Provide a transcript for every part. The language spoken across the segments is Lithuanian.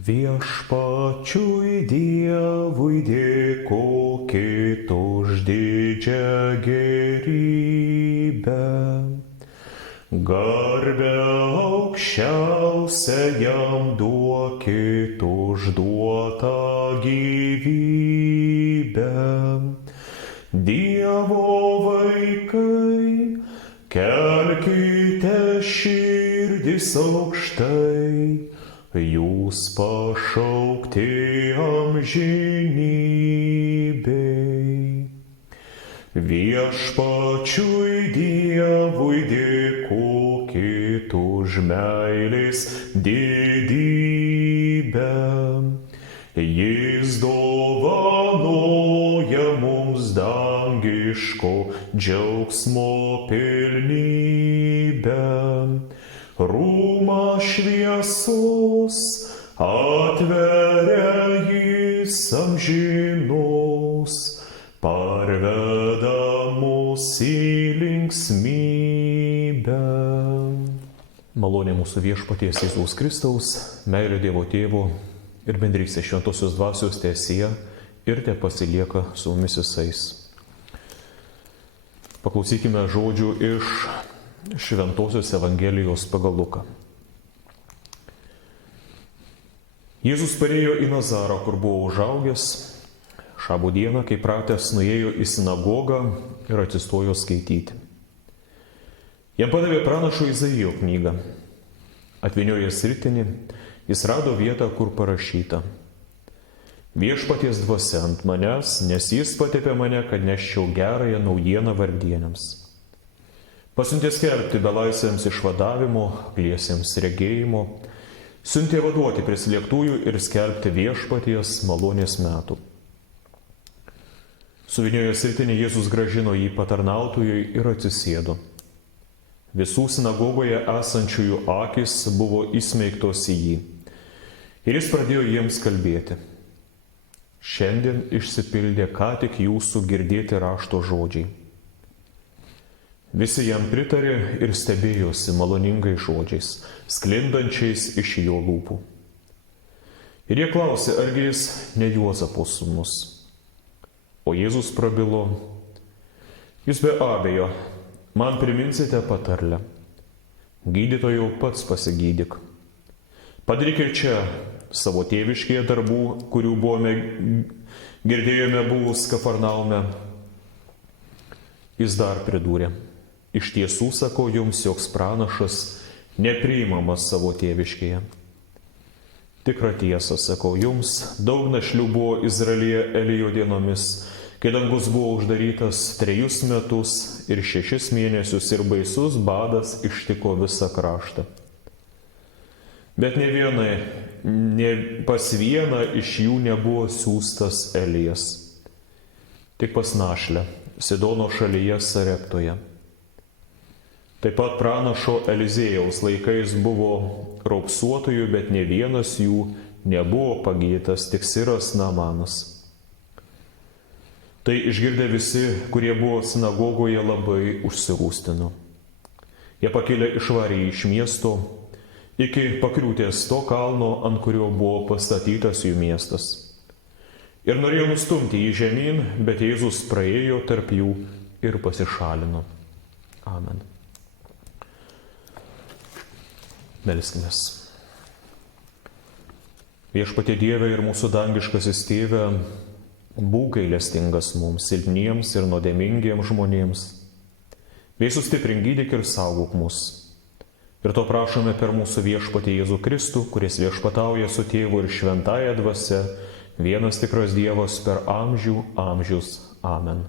Viešpačiui Dievui dėkokit už didžią gerybę. Garbę aukščiausiajam duokit už duotą gyvybę. Dievo vaikai, kelkite širdis aukštai, jūs pašaukti amžinybei. Viešpačiui Dievui dėkokit už meilės didybę. Jis dovanoja mums dangiško džiaugsmo pilnybę. Rūmą šviesos atveria jis amžinos, parveda mus į linksmybę. Malonė mūsų Viešpaties Jėzaus Kristaus, meilė Dievo Tėvo ir bendrystė Šventosios Dvasios teesie ir tepasilieka su mumis visais. Paklausykime žodžių iš Šventosios Evangelijos pagal Luką. Jėzus parėjo į Nazarą, kur buvo užaugęs. Šabo dieną, kai pratęs, nuėjo į sinagogą ir atsistojo skaityti. Jam padavė pranašo Izaijo knygą. Atvyniojęs ritinį, jis rado vietą, kur parašyta: Viešpaties dvasia ant manęs, nes jis patepė mane, kad neščiau gerąją naujieną vargdieniams. Pasiuntė skelbti belaisviams išvadavimo, akliesiems regėjimo, siuntė vaduoti prislėgtųjų ir skelbti viešpaties malonės metų. Suvyniojęs ritinį, Jėzus grąžino jį patarnautojui ir atsisėdo. Visų sinagogoje esančiųjų akys buvo įsmeigtos į jį. Ir jis pradėjo jiems kalbėti: Šiandien išsipildė ką tik jūsų girdėti rašto žodžiai. Visi jam pritarė ir stebėjosi maloningai žodžiais, sklindančiais iš jo lūpų. Ir jie klausė, argi jis ne Juozapo sūnus. O Jėzus prabilo: Jūs be abejo man priminsite patarlę: Gydytojau, pats pasigydyk. Padaryk ir čia savo tėviškėje darbų, kurių girdėjome buvus Kafarnaume. Jis dar pridūrė: Iš tiesų sakau jums, joks pranašas nepriimamas savo tėviškėje. Tikrą tiesą sakau jums, daug našlių buvo Izraelyje Elijo dienomis, kai dangus buvo uždarytas 3 metus ir 6 mėnesius ir baisus badas ištiko visą kraštą. Bet ne pas vieną iš jų nebuvo siųstas Elijas, tik pas našlę Sidono šalyje Sareptoje. Taip pat pranašo Eliziejaus laikais buvo raupsuotojų, bet ne vienas jų nebuvo pagydytas, tik Siras Namanas. Tai išgirdę visi, kurie buvo sinagogoje, labai užsirūstino. Jie pakėlė išvarė iš miesto iki pakriūtės to kalno, ant kurio buvo pastatytas jų miestas. Ir norėjo nustumti jį žemyn, bet Jėzus praėjo tarp jų ir pasišalino. Amen. Melskimės. Viešpatie Dieve ir mūsų dangiškasis Tėve, būk gailestingas mums, silpniems ir nuodėmingiems žmonėms. Bei sustiprink, gydyk ir saugok mus. Ir to prašome per mūsų Viešpatį Jėzų Kristų, kuris viešpatauja su Tėvu ir šventąja dvasia, vienas tikras Dievas per amžių amžius. Amen.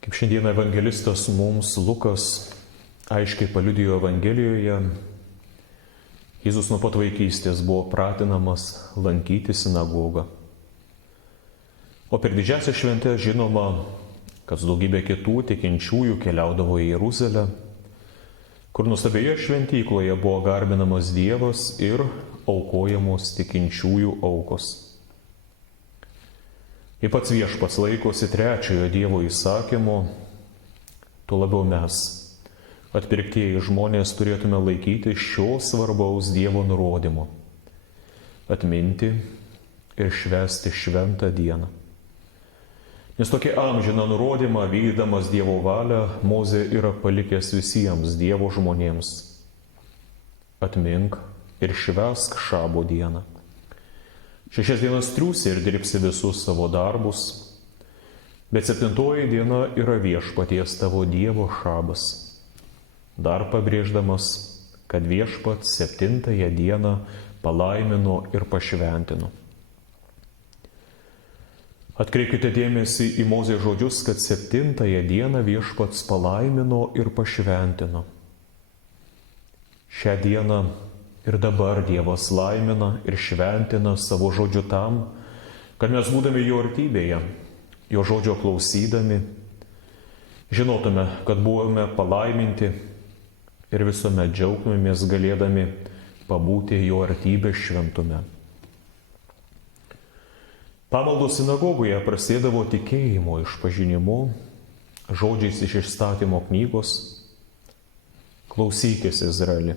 Kaip šiandien evangelistas mums Lukas aiškiai paliudijo Evangelijoje, Jėzus nuo pat vaikystės buvo pratinamas lankyti sinagogą. O per didžiąsias šventės žinoma, kad daugybė kitų tikinčiųjų keliaudavo į Jeruzalę, kur nuostabioje šventykloje buvo garbinamas Dievas ir aukojamos tikinčiųjų aukos. Jei pats Viešpats laikosi trečiojo Dievo įsakymo, tuo labiau mes, atpirktieji žmonės, turėtume laikyti šio svarbaus Dievo nurodymo atminti ir švęsti šventą dieną. Nes tokį amžiną nurodymą, vykdydamas Dievo valią, Mozė yra palikęs visiems Dievo žmonėms. Atmink ir švęsk šabo dieną. 6 dienas triūsi ir dirbsi visus savo darbus, bet 7 diena yra viešpaties tavo Dievo šabas. Dar pabrėždamas, kad viešpats 7 dieną palaimino ir pašventino. Atkreipkite dėmesį į Mozės žodžius, kad 7 dieną viešpats palaimino ir pašventino. Šią dieną ir dabar Dievas laimina ir šventina savo žodžiu tam, kad mes būdami jo artybėje, jo žodžio klausydami, žinotume, kad buvome palaiminti ir visuomet džiaugtumėmės galėdami pabūti jo artybės šventume. Pamaldos sinagogoje prasidėdavo tikėjimo išpažinimu, žodžiais iš Įstatymo knygos: Klausykis, Izraeli.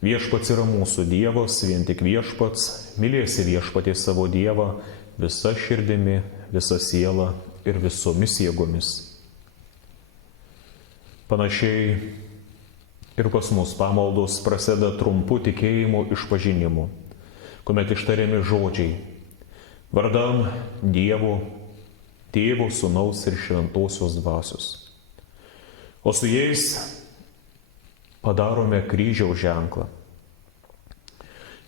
Viešpats yra mūsų Dievas, vien tik viešpats, mylėsi viešpatį savo Dievą visa širdimi, visa siela ir visomis jėgomis. Panašiai ir pas mus pamaldos prasideda trumpu tikėjimo išpažinimu, kuomet ištariami žodžiai: Vardan Dievo, Tėvo, Sūnaus ir Šventosios Dvasios. O su jais padarome kryžiaus ženklą.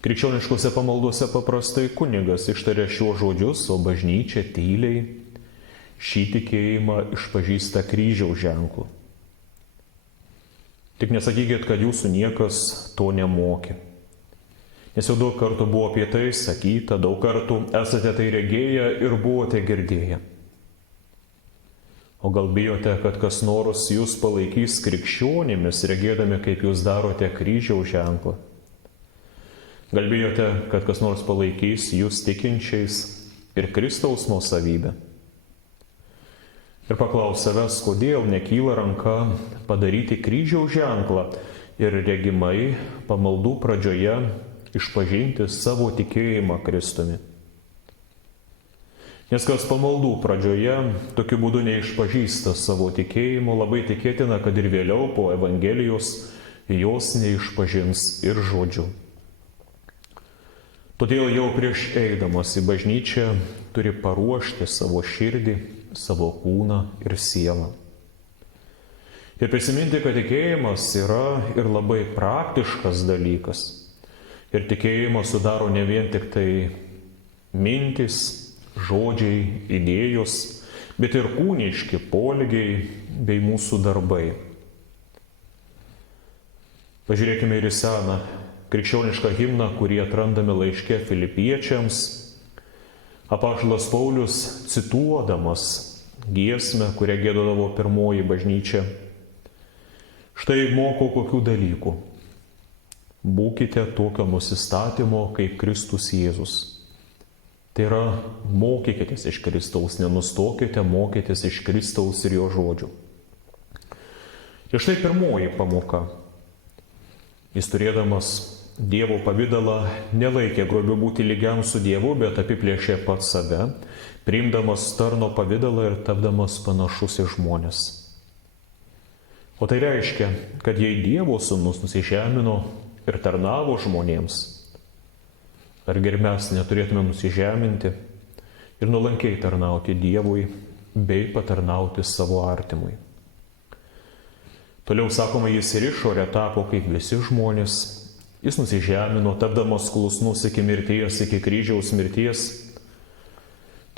Krikščioniškose pamaldose paprastai kunigas ištaria šiuos žodžius, o bažnyčia tyliai šį tikėjimą išpažįsta kryžiaus ženklu. Tik nesakykit, kad jūsų niekas to nemokė. Nes jau daug kartų buvo apie tai sakyta, daug kartų esate tai regėję ir buvote girdėję. O gal bijote, kad kas nors jūs palaikys krikščionimis, regėdami, kaip jūs darote kryžiaus ženklą? Gal bijote, kad kas nors palaikys jūs tikinčiais ir Kristaus nuosavybę? Ir paklaus savęs, kodėl nekyla ranka padaryti kryžiaus ženklą ir regimai pamaldų pradžioje išpažinti savo tikėjimą Kristumi. Nes kas pamaldų pradžioje tokiu būdu neišpažįsta savo tikėjimo, labai tikėtina, kad ir vėliau po Evangelijos jos neišpažins ir žodžiu. Todėl jau prieš eidamas į bažnyčią turi paruošti savo širdį, savo kūną ir sielą. Ir prisiminti, kad tikėjimas yra ir labai praktiškas dalykas. Ir tikėjimą sudaro ne vien tik tai mintis, žodžiai, idėjos, bet ir kūniški polėgiai bei mūsų darbai. Pažiūrėkime ir į seną krikščionišką himną, kurį atrandame laiške Filipiečiams. Apaštalas Paulius, cituodamas giesmę, kurią giedodavo pirmoji bažnyčia, štai moko kokių dalykų. Būkite tokio nusistatymo kaip Kristus Jėzus. Tai yra, mokykitės iš Kristaus, nenustokite mokytis iš Kristaus ir jo žodžių. Ir štai pirmoji pamoka. Jis turėdamas Dievo pavidalą nelaikė grobiu būti lygiam su Dievu, bet apiplėšė pats save, priimdamas tarno pavidalą ir tapdamas panašus į žmones. O tai reiškia, kad jei Dievo sūnus nusižemino ir tarnavo žmonėms, argi ir mes neturėtume nusižeminti ir nuolankiai tarnauti Dievui bei patarnauti savo artimui. Toliau sakoma, jis ir išorę tapo kaip visi žmonės, jis nusižemino, tapdamas klusnus iki mirties, iki kryžiaus mirties.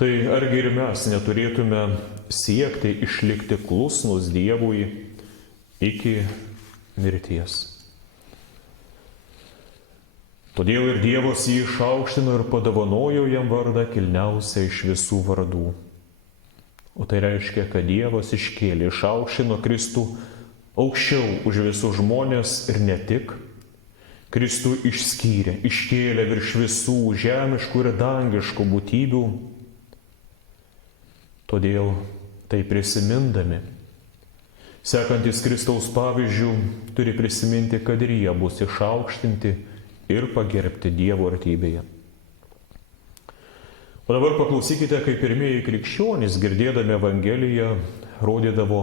Tai argi ir mes neturėtume siekti išlikti klusnus Dievui iki mirties. Todėl ir Dievas jį išaukštino ir padovanojo jam vardą kilniausią iš visų vardų. O tai reiškia, kad Dievas iškėlė, išaukštino Kristų aukščiau už visus žmonės ir ne tik. Kristų išskyrė, iškėlė virš visų žemiškų ir dangiškų būtybių. Todėl tai prisimindami, sekantis Kristaus pavyzdžių, turi prisiminti, kad ir jie bus išaukštinti ir pagerbti Dievo artybėje. O dabar paklausykite, kaip pirmieji krikščionys, girdėdami Evangeliją, rodydavo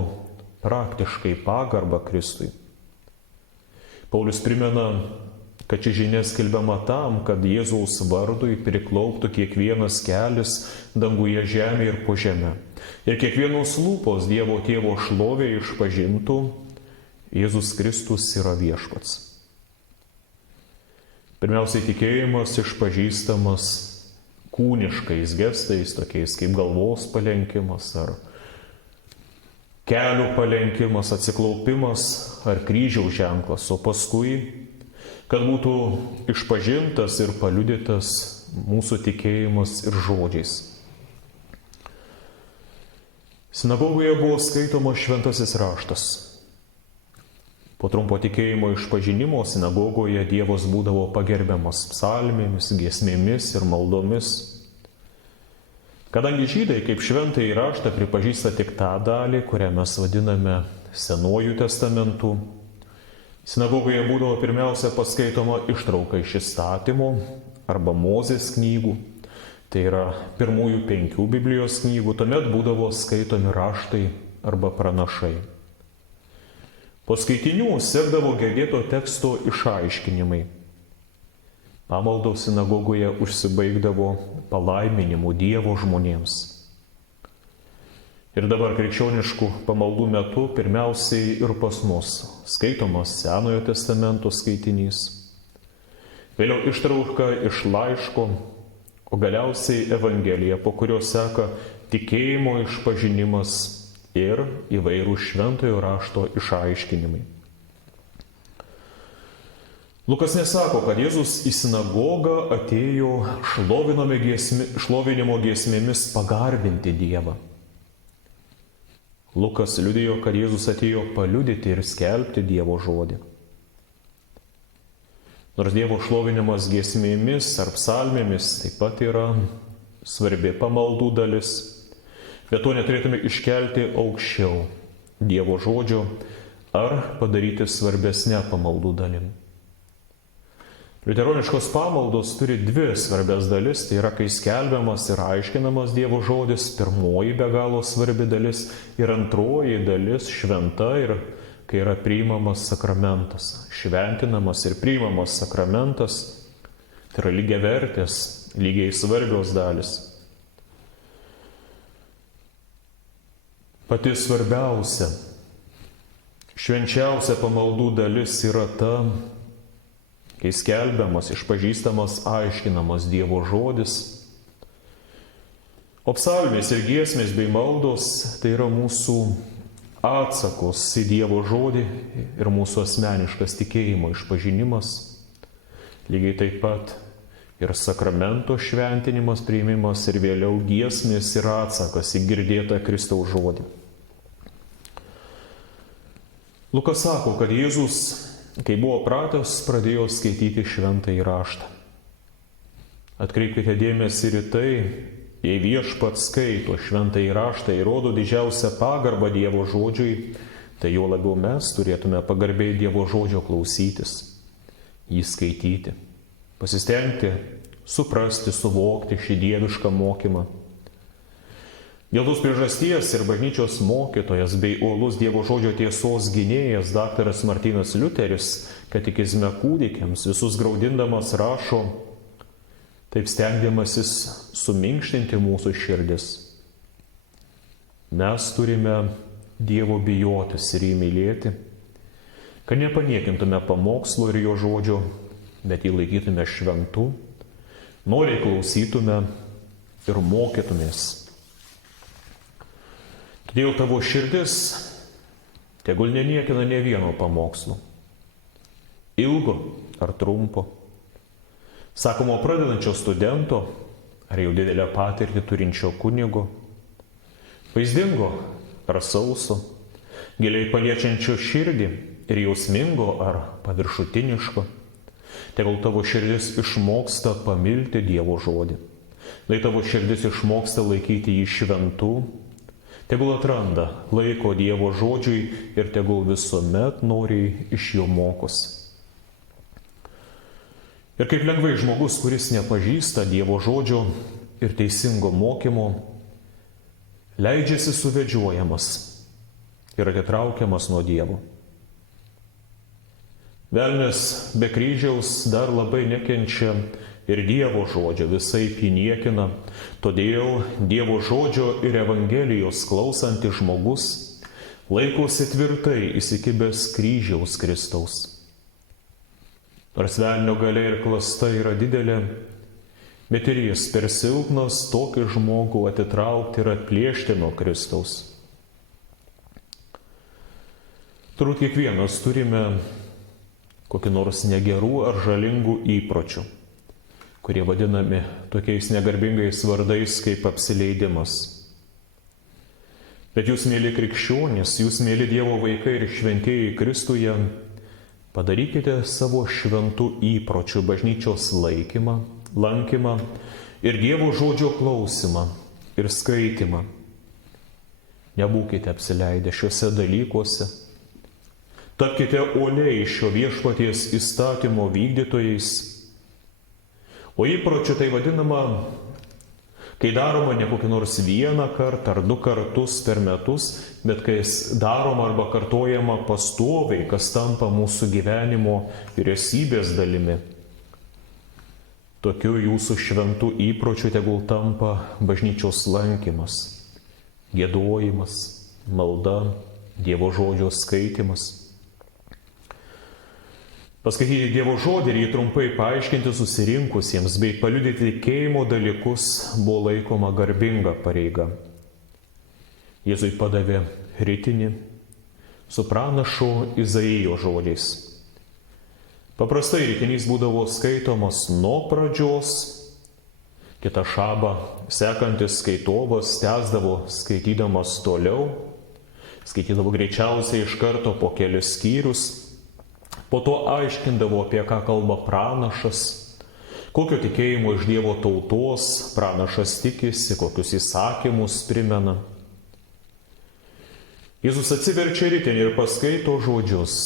praktiškai pagarbą Kristui. Paulius primena, kad ši žinia skelbiama tam, kad Jėzaus vardui priklauptų kiekvienas kelis danguje, žemėje ir po žemę. Ir kiekvienos lūpos Dievo Tėvo šlovė išpažintų, Jėzus Kristus yra viešpats. Pirmiausiai tikėjimas išpažįstamas kūniškais gestais, tokiais kaip galvos palenkimas ar kelių palenkimas, atsiklaupimas ar kryžiaus ženklas, o paskui, kad būtų išpažintas ir paliudytas mūsų tikėjimas ir žodžiais. Sinagogoje buvo skaitomas šventasis raštas. Po trumpo tikėjimo išpažinimo sinagogoje Dievas būdavo pagerbiamas psalmėmis, giesmėmis ir maldomis. Kadangi žydai kaip šventąjį raštą pripažįsta tik tą dalį, kurią mes vadiname Senuoju testamentu, sinagogoje būdavo pirmiausia paskaitoma ištrauka iš įstatymo arba Mozės knygų, tai yra pirmųjų 5 Biblijos knygų, tuomet būdavo skaitomi raštai arba pranašai. Po skaitinių sekdavo girdėto teksto išaiškinimai. Pamaldos sinagogoje užsibaigdavo palaiminimu Dievo žmonėms. Ir dabar krikščioniškų pamaldų metu pirmiausiai ir pas mus skaitomas Senojo testamento skaitinys, vėliau ištrauka iš laiško, o galiausiai Evangelija, po kurio seka tikėjimo išpažinimas ir įvairių šventojo rašto išaiškinimai. Lukas nesako, kad Jėzus į sinagogą atėjo šlovinimo giesmėmis pagarbinti Dievą. Lukas liudijo, kad Jėzus atėjo paliudyti ir skelbti Dievo žodį. Nors Dievo šlovinimas giesmėmis ar psalmėmis taip pat yra svarbi pamaldų dalis, bet to neturėtume iškelti aukščiau Dievo žodžio ar padaryti svarbesnę pamaldų dalim. Liuteroniškos pamaldos turi 2 svarbias dalis, tai yra, kai skelbiamas ir aiškinamas Dievo žodis, pirmoji be galo svarbi dalis, ir antroji dalis šventa, ir kai yra priimamas sakramentas, šventinamas ir priimamas sakramentas, tai yra lygiavertės, lygiai svarbios dalis. Pati svarbiausia, švenčiausia pamaldų dalis yra ta, kai skelbiamas, išpažįstamas, aiškinamas Dievo žodis. O psalmės ir giesmės bei maldos tai yra mūsų atsakos į Dievo žodį ir mūsų asmeniškas tikėjimo išpažinimas. Lygiai taip pat ir sakramento šventinimas, priimimas ir vėliau giesmės yra atsakas į girdėtą Kristaus žodį. Lukas sako, kad Jėzus, kai buvo pratęs, pradėjo skaityti šventąjį raštą. Atkreipkite dėmesį ir į tai, jei viešpats skaito šventąjį raštą ir rodo didžiausią pagarbą Dievo žodžiui, tai jo labiau mes turėtume pagarbiai Dievo žodžio klausytis, jį skaityti, pasistengti, suprasti, suvokti šį dievišką mokymą. Dėl tos priežasties ir bažnyčios mokytojas bei uolus Dievo žodžio tiesos gynėjas daktaras Martynas Liuteris katekizme kūdikiams visus graudindamas rašo, taip stengdamasis suminkštinti mūsų širdis. Mes turime Dievo bijotis ir jį mylėti, kad nepaniekintume pamokslo ir jo žodžio, bet jį laikytume šventu, noriai klausytume ir mokytumės. Todėl tavo širdis tegul neniekina ne vieno pamokslo, ilgo ar trumpo, sakomo pradedančio studento ar jau didelę patirtį turinčio kunigo, vaizdingo ar sauso, giliai paliečiančio širdį ir jausmingo ar paviršutiniško. Tegul tavo širdis išmoksta pamilti Dievo žodį, lai tavo širdis išmoksta laikyti jį šventu, tegul atranda laiko Dievo žodžiui ir tegul visuomet noriai iš jo mokosi. Ir kaip lengvai žmogus, kuris nepažįsta Dievo žodžio ir teisingo mokymo, leidžiasi suvedžiojamas ir atitraukiamas nuo Dievo. Velnias be kryžiaus dar labai nekenčia ir Dievo žodžio, visaip jį niekina, todėl Dievo žodžio ir Evangelijos klausantis žmogus laikosi tvirtai įsikibęs kryžiaus Kristaus. Nors velnio galia ir klasta yra didelė, bet ir jis per silpnas tokį žmogų atitraukti ir atplėšti nuo Kristaus. Turbūt kiekvienas turime kokį nors negerų ar žalingų įpročių, kurie vadinami tokiais negarbingais vardais kaip apsileidimas. Bet jūs, mėly krikščionys, jūs, mėly Dievo vaikai ir šventieji Kristuje, padarykite savo šventų įpročių bažnyčios lankymą ir Dievo žodžio klausimą ir skaitimą. Nebūkite apsileidę šiuose dalykuose. Tapkite uoliai šio viešpaties įstatymo vykdytojais. O įpročių tai vadinama, kai daroma ne kokį nors vieną kartą ar 2 kartus per metus, bet kai daroma arba kartojama pastoviai, kas tampa mūsų gyvenimo ir esybės dalimi. Tokiu jūsų šventų įpročių tegul tampa bažnyčios lankymas, giedojimas, malda, Dievo žodžio skaitimas. Paskaityti Dievo žodį ir jį trumpai paaiškinti susirinkusiems bei paliudyti tikėjimo dalykus buvo laikoma garbinga pareiga. Jėzui padavė ritinį su pranašo Izaijo žodžiais. Paprastai ritinys būdavo skaitomas nuo pradžios, kitą šabą sekantis skaitovas tęsdavo skaitydamas toliau, skaitydavo greičiausiai iš karto po kelius skyrius, po to aiškindavo, apie ką kalba pranašas, kokio tikėjimo iš Dievo tautos pranašas tikisi, kokius įsakymus primena. Jėzus atsiverčia ritinį ir paskaito žodžius.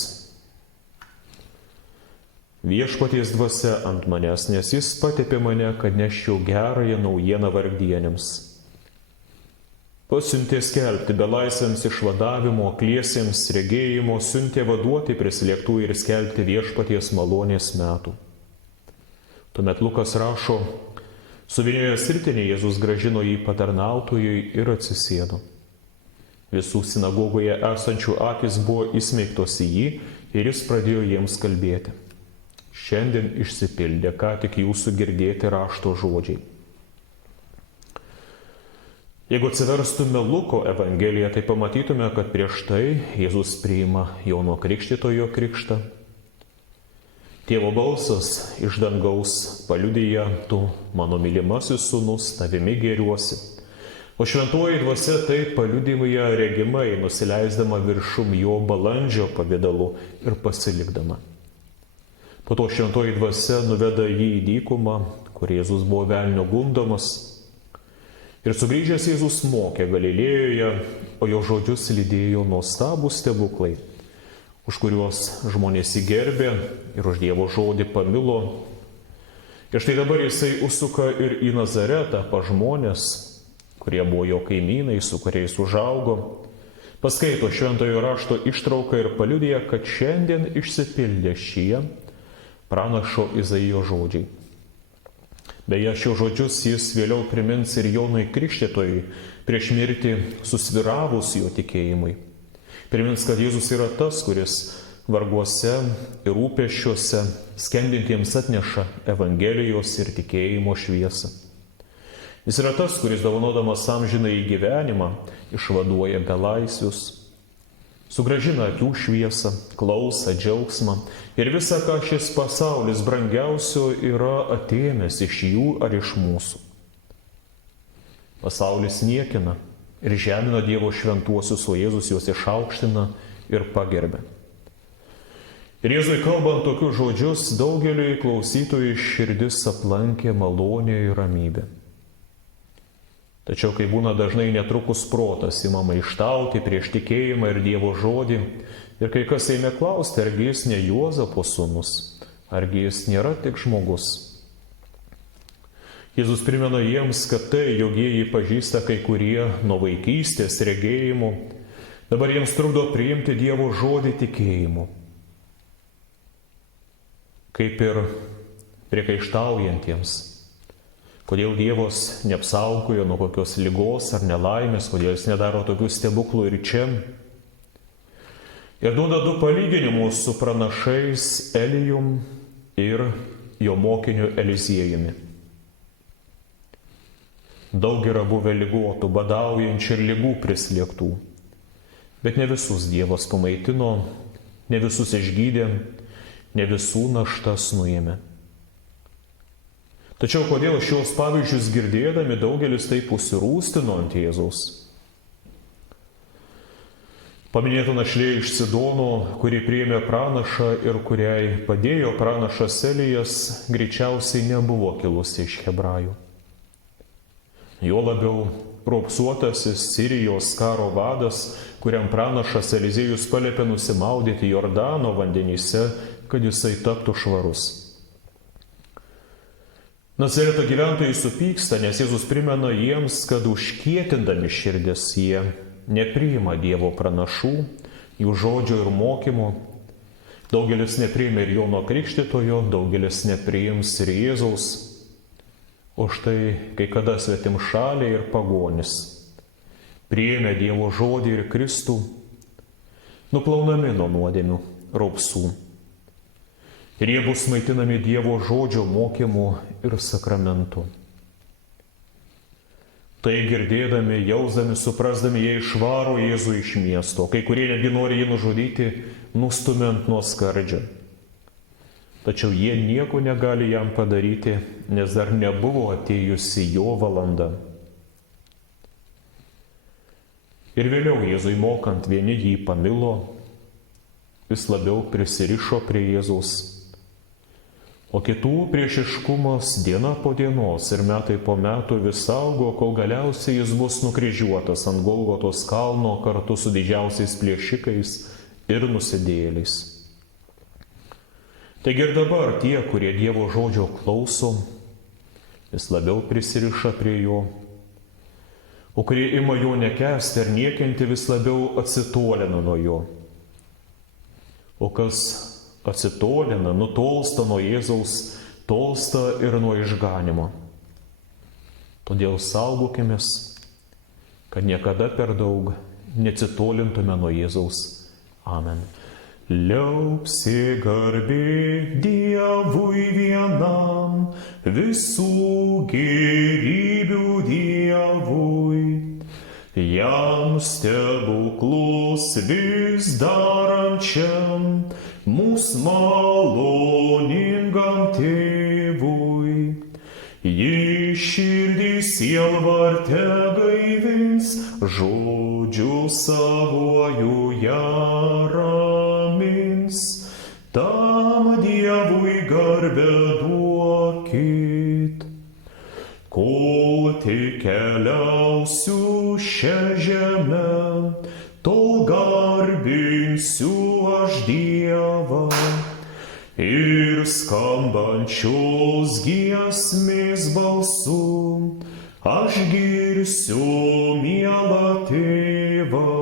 Viešpaties dvasia ant manęs, nes jis patepė mane, kad neščiau gerąją naujieną vargdienėms. Pasiuntė skelbti belaisviams išvadavimo, akliesiems regėjimo, siuntė vaduoti prislėgtų ir skelbti viešpaties malonės metų. Tuomet Lukas rašo, suvyniojęs ritinį Jėzus grąžino jį patarnautojui ir atsisėdo. Visų sinagogoje esančių akys buvo įsmeigtos į jį ir jis pradėjo jiems kalbėti. Šiandien išsipildė ką tik jūsų girdėti rašto žodžiai. Jeigu atsiverstume Luko Evangeliją, tai pamatytume, kad prieš tai Jėzus priima Jono Krikštytojo krikštą. Tėvo balsas iš dangaus paliudija, tu mano mylimasis sūnus, tavimi gėriuosi. O šventoji dvasia taip paliudija regimai, nusileisdama viršum jo balandžio pavidalu ir pasilikdama. Po to šventoji dvasia nuveda jį į dykumą, kur Jėzus buvo velnio gundomas. Ir sugrįžęs Jėzus mokė Galilėjoje, o jo žodžius lydėjo nuostabūs stebuklai, už kuriuos žmonės įgerbė ir už Dievo žodį pamilo. Ir štai dabar jisai užsuka ir į Nazaretą pas žmonės, kurie buvo jo kaimynai, su kuriais užaugo, paskaito šventojo rašto ištrauką ir paliudija, kad šiandien išsipildė šie pranašo Izaijo žodžiai. Beje, šios žodžius jis vėliau primins ir Jonui Krikštytojui prieš mirtį susviravus jo tikėjimui. Primins, kad Jėzus yra tas, kuris varguose ir rūpesčiuose skendintiems atneša Evangelijos ir tikėjimo šviesą. Jis yra tas, kuris dovanodamas amžinąjį gyvenimą išvaduoja belaisvius, sugrąžina akių šviesą, klausą, džiaugsmą ir visą, ką šis pasaulis brangiausio yra atėmęs iš jų ar iš mūsų. Pasaulis niekina ir žemina Dievo šventuosius, o Jėzus juos išaukština ir pagerbia. Ir Jėzui kalbant tokius žodžius, daugeliui klausytojų širdis aplankė malonė ir ramybė. Tačiau, kai būna dažnai netrukus protas ima maištauti prieš tikėjimą ir Dievo žodį, ir kai kas ėmė klausti, argi jis ne Juozapo sūnus, Argi jis nėra tik žmogus? Jėzus primena jiems, kad tai, jog jie jį pažįsta kai kurie nuo vaikystės regėjimų, dabar jiems trukdo priimti Dievo žodį tikėjimu. Kaip ir priekaištaujantiems, kodėl Dievas neapsaugojo nuo kokios ligos ar nelaimės, kodėl jis nedaro tokių stebuklų ir čia. Ir duoda du palyginimus su pranašais Elijum ir jo mokiniu Eliziejumi. Daug yra buvę ligotų, badaujančių ir ligų prislėgtų, bet ne visus Dievas pamaitino, ne visus išgydė, ne visų naštas nuėmė. Tačiau kodėl šios pavyzdžius girdėdami daugelis taip užsirūstino ant Jėzaus? Paminėta našlė iš Sidono, kuri priėmė pranašą ir kuriai padėjo pranašas Elijas, greičiausiai nebuvo kilusi iš hebrajų. Jo labiau raupsuotasis Sirijos karo vadas, kuriam pranašas Eliziejus paliepė nusimaudyti Jordano vandenyse, kad jisai taptų švarus. Nazareto gyventojai supyksta, nes Jėzus primena jiems, kad užkietindami širdis jie nepriima Dievo pranašų, jų žodžio ir mokymo. Daugelis nepriima ir Jono Krikštytojo, daugelis nepriims ir Jėzaus. O štai kai kada svetimšaliai ir pagonis priėmė Dievo žodį ir Kristų, nuplaunami nuo nuodėmių raupsų. Ir jie bus maitinami Dievo žodžio mokymu ir sakramentu. Tai girdėdami, jausdami, suprasdami, jie išvaro Jėzų iš miesto. Kai kurie netgi nori jį nužudyti, nustumiant nuo skardžio. Tačiau jie nieko negali jam padaryti, nes dar nebuvo atėjusi jo valanda. Ir vėliau Jėzui mokant, vieni jį pamilo, vis labiau prisirišo prie Jėzaus, o kitų priešiškumas diena po dienos ir metai po metų vis augo, kol galiausiai jis bus nukryžiuotas ant Golgotos kalno kartu su didžiausiais plėšikais ir nusidėjėliais. Taigi ir dabar tie, kurie Dievo žodžio klauso, vis labiau prisiriša prie jo, o kurie ima jo nekęsti ar niekinti, vis labiau atsitolina nuo jo. O kas atsitolina, nutolsta nuo Jėzaus, tolsta ir nuo išganimo. Todėl saugokimės, kad niekada per daug neatsitolintume nuo Jėzaus. Amen. Liaupsi garbė Dievui vienam, visų gėrybių Dievui. Jam stebuklus vis darančiam, mūsų maloningam tėvui. Jį širdį sielvarte gaivins, žodžiu savuoju ją ramins. Tam Dievui garbę duokit. Kol tik keliausiu šią žemę, tol garbinsiu aš Dievą. Ir skambančios giesmės balsu aš girsiu mielą tėvą.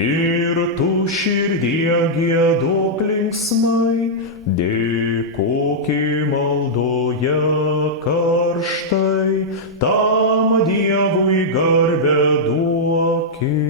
Ir tu širdie giedok linksmai, dėkoki maldoje karštai, tam Dievui garbę duoki.